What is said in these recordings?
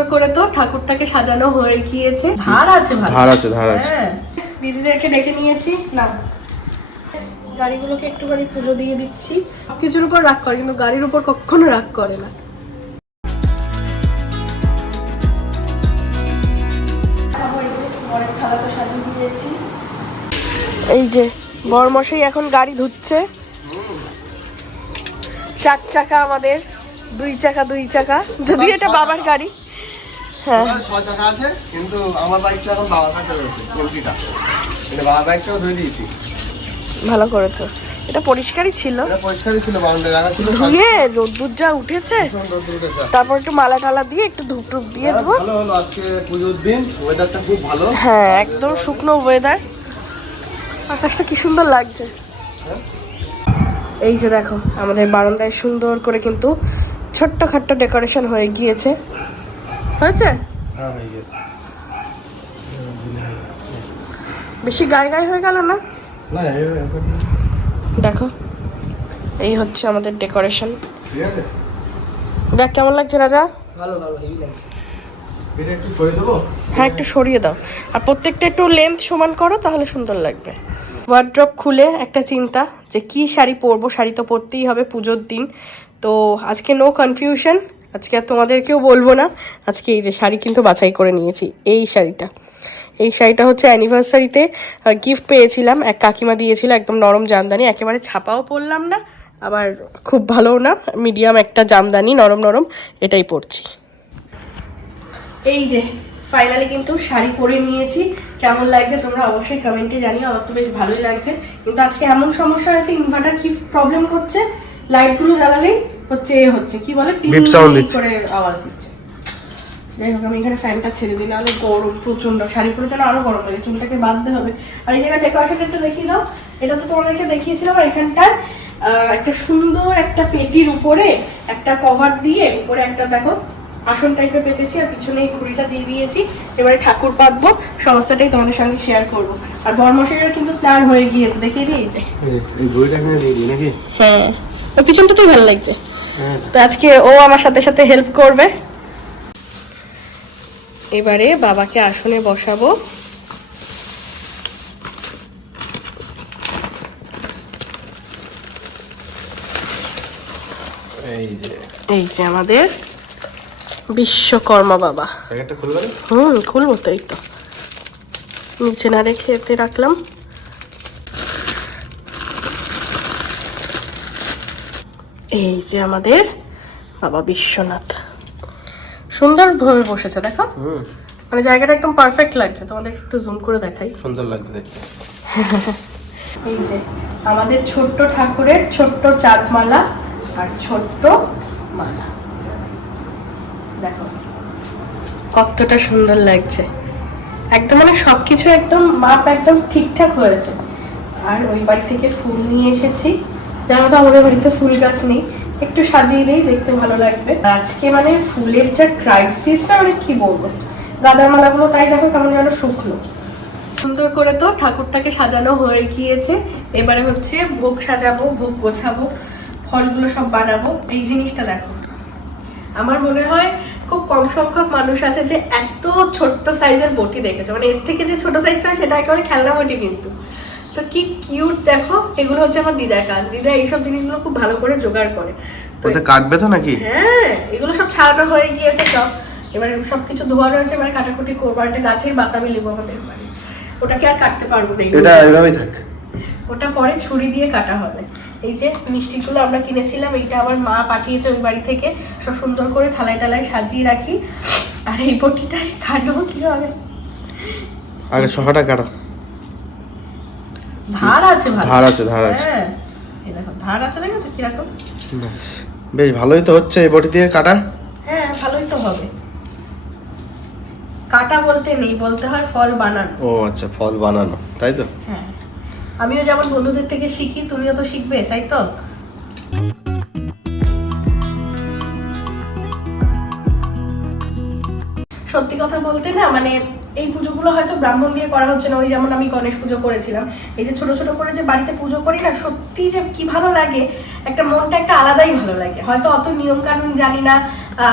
সুন্দর করে তো ঠাকুরটাকে সাজানো হয়ে গিয়েছে। ধার আছে ধার আছে ধার আছে। হ্যাঁ দিদিদেরকে ডেকে নিয়েছি। না গাড়িগুলোকে একটুখানি পুজো দিয়ে দিচ্ছি। কিছুর উপর রাগ করে কিন্তু গাড়ির উপর কখনো রাগ করে না। এই যে বরমশাই এখন গাড়ি ধুচ্ছে। চার চাকা আমাদের দুই চাকা দুই চাকা। যদি এটা বাবার গাড়ি। হ্যাঁ। ছ চাকা আছে কিন্তু আমার বাইকটা এখন বাবার কাছে রয়েছে এমপিটা এটা বাবার বাইকটাও ধুয়ে দিয়েছি। ভালো করেছ। এটা পরিষ্কারই ছিল। পরিষ্কারই ছিল বাউন্ডারি রাখা ছিল। ধুয়ে রোদ্দুর যা উঠেছে। তারপর একটু মালা টালা দিয়ে একটু ধূপ টুপ দিয়ে দেবো। ভালো হলো আজকে পুজোর দিন ওয়েদারটা খুব ভালো। হ্যাঁ একদম শুকনো ওয়েদার আকাশটা কি সুন্দর লাগছে। এই যে দেখো আমাদের বারান্দায় সুন্দর করে কিন্তু ছোট্ট খাট্ট ডেকোরেশন হয়ে গিয়েছে। হয়েছে? হ্যাঁ বেশি গায়ে গায়ে হয়ে গেল না? না এই- এই- দেখো। এই হচ্ছে আমাদের ডেকোরেশন দেখ কেমন লাগছে রাজা? হ্যাঁ একটু সরিয়ে দাও। আর প্রত্যেকটা একটু লেন্থ সমান করো তাহলে সুন্দর লাগবে। ওয়ার্ড্রপ খুলে একটা চিন্তা যে কি শাড়ি পরবো? শাড়ি তো পরতেই হবে পুজোর দিন। তো আজকে নো কনফিউশন আজকে আর তোমাদেরকেও বলব না। আজকে এই যে শাড়ি কিন্তু বাছাই করে নিয়েছি, এই শাড়িটা। এই শাড়িটা হচ্ছে অ্যানিভার্সারিতে গিফট পেয়েছিলাম। এক কাকিমা দিয়েছিল একদম নরম জামদানি, একেবারে ছাপাও পরলাম না, আবার খুব ভালোও না মিডিয়াম একটা জামদানি, নরম নরম, এটাই পরছি। এই যে ফাইনালি কিন্তু শাড়ি পরে নিয়েছি। কেমন লাগছে তোমরা অবশ্যই কমেন্টে জানিও, আমার তো বেশ ভালোই লাগছে। কিন্তু আজকে এমন সমস্যা হয়েছে ইনভার্টার কি প্রবলেম হচ্ছে লাইটগুলো জ্বালালেই হচ্ছে এ হচ্ছে কি বলে? টিং করে আওয়াজ দিচ্ছে। যাই হোক আমি এখানে ফ্যানটা ছেড়ে দিই নাহলে গরম প্রচণ্ড শাড়ি পরে যেন আরও গরম লাগে চুলটাকে বাঁধতে হবে। আর এই জায়গায় ডেকোরেশন একটু দেখিয়ে দাও। এটা তো তোমাদেরকে দেখিয়েছিলাম আর এখানটায় একটা সুন্দর একটা পেটির উপরে একটা কভার দিয়ে উপরে একটা দেখো আসন টাইপের পেতেছি আর পিছনে এই ঘুড়িটা দিয়ে দিয়েছি। এবারে ঠাকুর পাতবো সমস্তটাই তোমাদের সঙ্গে শেয়ার করব। আর বর্মশাইয়ের কিন্তু স্নান হয়ে গিয়েছে দেখিয়ে দিয়েছে? এই- ঘড়িটা এখানে দিয়ে দিই নাকি? হ্যাঁ। ওই পিছনটাতেই ভালো লাগছে। তো আজকে ও আমার সাথে সাথে হেল্প করবে। এবারে বাবাকে আসনে বসাবো। এই যে। এই যে আমাদের বিশ্বকর্মা বাবা। হুম খুলবো তো এই তো। নিচে না রেখে এতে রাখলাম। এই যে আমাদের বাবা বিশ্বনাথ। সুন্দরভাবে বসেছে দেখো। মানে জায়গাটা একদম পারফেক্ট লাগছে। তোমাদের একটু জুম করে দেখাই। সুন্দর লাগছে দেখতে। এই যে আমাদের ছোট্ট ঠাকুরের ছোট্ট চাঁদমালা আর ছোট্ট মালা। দেখো কতটা সুন্দর লাগছে। একদম মানে সবকিছু একদম মাপ একদম ঠিকঠাক হয়েছে। আর ওই বাড়ি থেকে ফুল নিয়ে এসেছি। জানো তো আমাদের বাড়িতে ফুল গাছ নেই, একটু সাজিয়ে দিই, দেখতে ভালো লাগবে। আজকে মানে ফুলের যা ক্রাইসিস না মানে কি বলব? গাঁদার মালাগুলো তাই দেখো কেমন যেন শুকনো। সুন্দর করে তো ঠাকুরটাকে সাজানো হয়ে গিয়েছে। এবারে হচ্ছে ভোগ সাজাবো, ভোগ গোছাবো, ফলগুলো সব বানাবো। এই জিনিসটা দেখো। আমার মনে হয় খুব কম সংখ্যক মানুষ আছে যে এত ছোট্ট সাইজের বটি দেখেছে। মানে এর থেকে যে ছোট সাইজটা হয়, সেটা একেবারে খেলনা বটি কিন্তু। তো কি কিউট দেখো এগুলো হচ্ছে আমার দিদার কাজ। দিদা এইসব জিনিসগুলো খুব ভালো করে জোগাড় করে। ওতে কাটবে তো নাকি? হ্যাঁ এগুলো সব ছাড়ানো হয়ে গিয়েছে সব। এবারে সব কিছু ধোয়া রয়েছে এবারে কাটাকুটি করব আর একটা গাছের বাতাবি লেবু আমাদের বাড়ি। ওটাকে আর কাটতে পারব না এটা এভাবেই থাক। ওটা পরে ছুরি দিয়ে কাটা হবে। এই যে মিষ্টিগুলো আমরা কিনেছিলাম এইটা আমার মা পাঠিয়েছে ওই বাড়ি থেকে। সব সুন্দর করে থালায় টালায় সাজিয়ে রাখি। আর এই বটিটাই কাটবো কি হবে? আগে ছটা কাটো। ধার আছে ধার আছে, ধার আছে। হ্যাঁ এই দেখো ধার আছে দেখেছ? কীরকম। বেশ ভালোই তো হচ্ছে এই বটি দিয়ে কাটা। হ্যাঁ ভালোই তো হবে। কাটা বলতে নেই বলতে হয় ফল বানানো। ও আচ্ছা ফল বানানো তাই তো? হ্যাঁ। আমিও যেমন বন্ধুদের থেকে শিখি তুমিও তো শিখবে তাই তো? সত্যি কথা বলতে না মানে এই পুজোগুলো হয়তো ব্রাহ্মণ দিয়ে করা হচ্ছে না, ওই যেমন আমি গণেশ পুজো করেছিলাম। এই যে ছোট ছোট করে যে বাড়িতে পুজো করি না, সত্যি যে কি ভালো লাগে, একটা মনটা একটা আলাদাই ভালো লাগে। হয়তো অত নিয়ম কানুন জানি না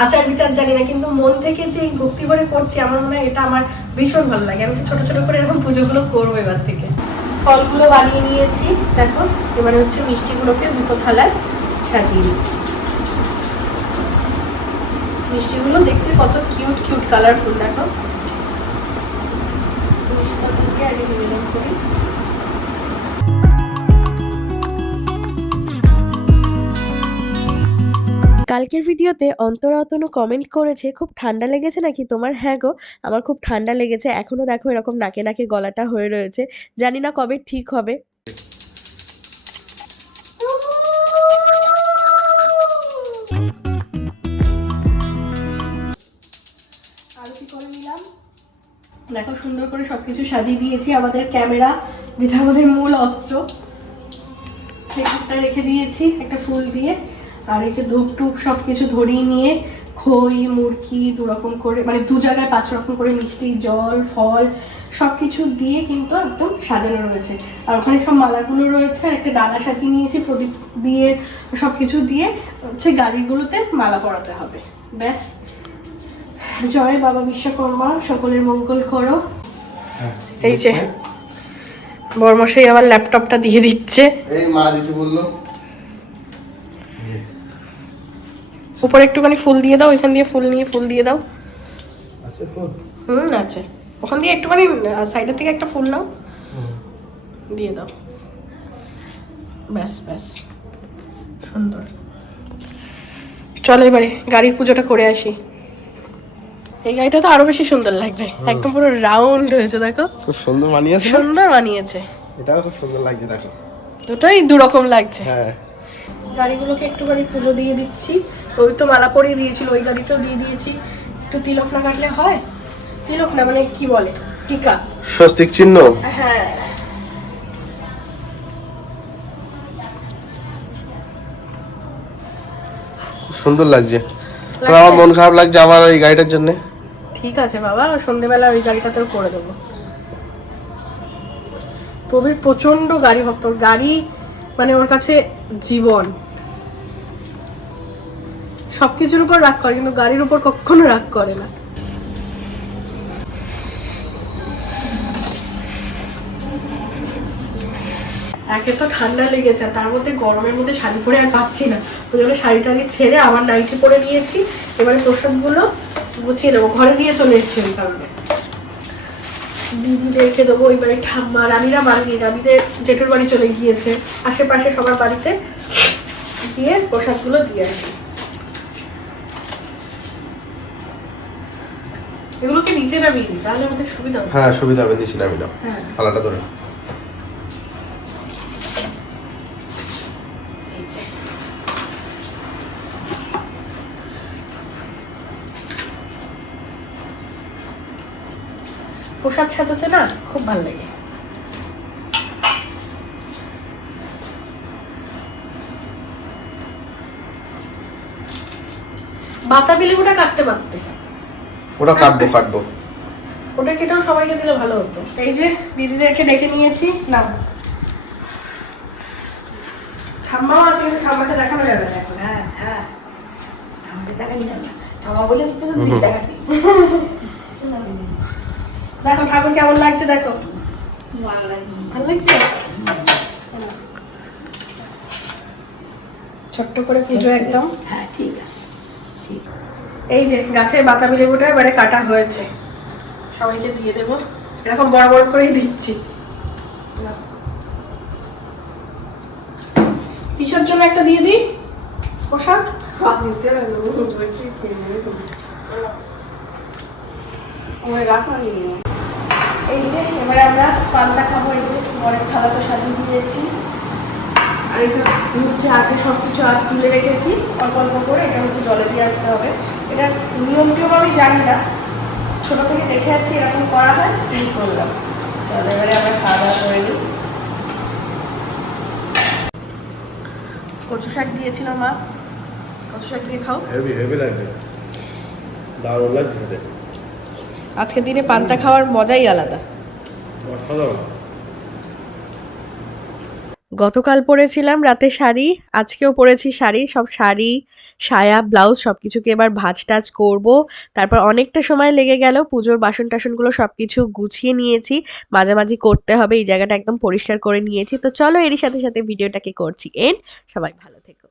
আচার বিচার জানি না, কিন্তু মন থেকে যে এই ভক্তি করে করছি, আমার মনে হয় এটা আমার ভীষণ ভালো লাগে। আমি ছোট ছোট করে এরকম পুজোগুলো করব এবার থেকে। ফলগুলো বানিয়ে নিয়েছি, দেখো, এবারে হচ্ছে মিষ্টিগুলোকে দুটো থালায় সাজিয়ে দিচ্ছি মিষ্টিগুলো দেখতে কত কিউট কিউট কালারফুল দেখো। কালকের ভিডিওতে অন্তরা অতনু কমেন্ট করেছে, খুব ঠান্ডা লেগেছে নাকি তোমার? হ্যাঁ গো, আমার খুব ঠান্ডা লেগেছে। এখনও দেখো এরকম নাকে নাকে গলাটা হয়ে রয়েছে। জানি না কবে ঠিক হবে। দেখো, সুন্দর করে সবকিছু সাজিয়ে দিয়েছি। আমাদের ক্যামেরা, যেটা আমাদের মূল অস্ত্র সেটা রেখে দিয়েছি একটা ফুল দিয়ে। আর এই যে ধূপ টুপ সব কিছু ধরিয়ে নিয়ে, খই, মুরকি দু রকম করে মানে দু জায়গায় পাঁচ রকম করে মিষ্টি, জল, ফল সব কিছু দিয়ে কিন্তু একদম সাজানো রয়েছে। আর ওখানে সব মালাগুলো রয়েছে, আর একটা ডালা সাজিয়ে নিয়েছি প্রদীপ দিয়ে সব কিছু দিয়ে। হচ্ছে গাড়িগুলোতে মালা পরাতে হবে। ব্যাস। জয় বাবা বিশ্বকর্মা সকলের মঙ্গল করো। এই যে বর্মশাই আবার ল্যাপটপটা দিয়ে দিচ্ছে। এই মা দিতে বলল। উপরে একটুখানি ফুল দিয়ে দাও এখান দিয়ে ফুল নিয়ে ফুল দিয়ে দাও। আচ্ছা ফোন হুম আছে। ওখান দিয়ে একটুখানি সাইডের থেকে একটা ফুল নাও। দিয়ে দাও। ব্যাস ব্যাস। সুন্দর। চলো এবারে গাড়ির পুজোটা করে আসি। এই গাড়িটা তো আরও বেশি সুন্দর লাগবে। একদম পুরো রাউন্ড হয়েছে দেখো। খুব সুন্দর মানিয়েছে সুন্দর বানিয়েছে। এটাও খুব সুন্দর লাগছে দেখো। দুটোই দু রকম লাগছে। হ্যাঁ। গাড়িগুলোকে একটুখানি পুজো দিয়ে দিচ্ছি। ওই তো মালা পরিয়ে দিয়েছিল ওই গাড়িতেও দিয়ে দিয়েছি। একটু তিলক না কাটলে হয়? তিলক না মানে কি বলে? টিকা। স্বস্তিক চিহ্ন? হ্যাঁ। খুব সুন্দর লাগছে। আমার মন খারাপ লাগছে আমার এই গাড়িটার জন্য। ঠিক আছে বাবা সন্ধেবেলা ওই গাড়িটাতেও করে দেবো। প্রবীর প্রচণ্ড গাড়ি ভক্ত গাড়ি মানে ওর কাছে জীবন। সবকিছুর উপর রাগ করে, কিন্তু গাড়ির উপর কখনো রাগ করে না। একে তো ঠান্ডা লেগেছে তার মধ্যে গরমের মধ্যে শাড়ি পরে আর পাচ্ছি না। ওই জন্য শাড়ি টাড়ি ছেড়ে আবার নাইটি পরে নিয়েছি। এবারে প্রসাদগুলো গুছিয়ে দেবো ঘরে নিয়ে চলে এসেছি ওই কারণে দিদিদেরকে দেবো ওই বাড়ি ঠাম্মা রানীরা বাড়ি রানীদের জেঠুর বাড়ি চলে গিয়েছে। আশেপাশে সবার বাড়িতে দিয়ে প্রসাদগুলো দিয়ে আসি। এগুলোকে নিচে নামিয়ে দিই? তাহলে আমাদের সুবিধা হবে। হ্যাঁ সুবিধা হবে নিচে নামি নাও হ্যাঁ। থালাটা ধরে এই যে। প্রসাদ সাজাতে না খুব ভালো লাগে। বাতাবি লেবুটা কাটতে পারতে। ওটা কাটবো কাটবো। ওটা কেটেও সবাইকে দিলে ভালো হতো। এই যে দিদিদেরকে ডেকে নিয়েছি না ঠাম্মাও আছে কিন্তু ঠাম্মাকে দেখানো যাবে না এখন। হ্যাঁ হ্যাঁ। আমাকে দেখাই যাবে না ঠামা বলে দেখাতি। দেখো ঠাকুর কেমন লাগছে দেখো? ভালো লাগছে? ছোট্ট করে পুজো একদম। হ্যাঁ ঠিক আছে এই যে গাছের বাতাবি লেবুটা এবারে কাটা হয়েছে। সবাইকে দিয়ে দেবো। এরকম বড় বড় করেই দিচ্ছি। কিসের জন্য একটা দিয়ে দিই? প্রসাদ? আমি এই যে, এবারে আমরা পান্তা খাব, এই যে, বরের তো সাজিয়ে দিয়েছি। আর এটা হচ্ছে আগে সব কিছু আগ তুলে রেখেছি। অল্প অল্প করে, এটা হচ্ছে জলে দিয়ে আসতে হবে। এটা নিয়ম টিয়ম আমি জানি না। ছোটো থেকে দেখে আসছি এরকম করা হয় এই করলাম। চলো, এবারে আমরা খাওয়া দাওয়া করে নিই। কচু শাক দিয়েছিল মা। কচু শাক দিয়ে খাও। হেভি হেভি লাগছে। দারুণ লাগছে আজকের দিনে পান্তা খাওয়ার মজাই আলাদা। গতকাল পরেছিলাম রাতে শাড়ি, আজকেও পরেছি শাড়ি, সব শাড়ি, সায়া, ব্লাউজ সব কিছুকে এবার ভাজ টাজ করব। তারপর অনেকটা সময় লেগে গেল, পুজোর বাসন টাসনগুলো সব কিছু গুছিয়ে নিয়েছি, মাঝামাঝি করতে হবে, এই জায়গাটা একদম পরিষ্কার করে নিয়েছি। তো চলো এরই সাথে সাথে ভিডিওটাকে করছি। এন সবাই ভালো থেকো।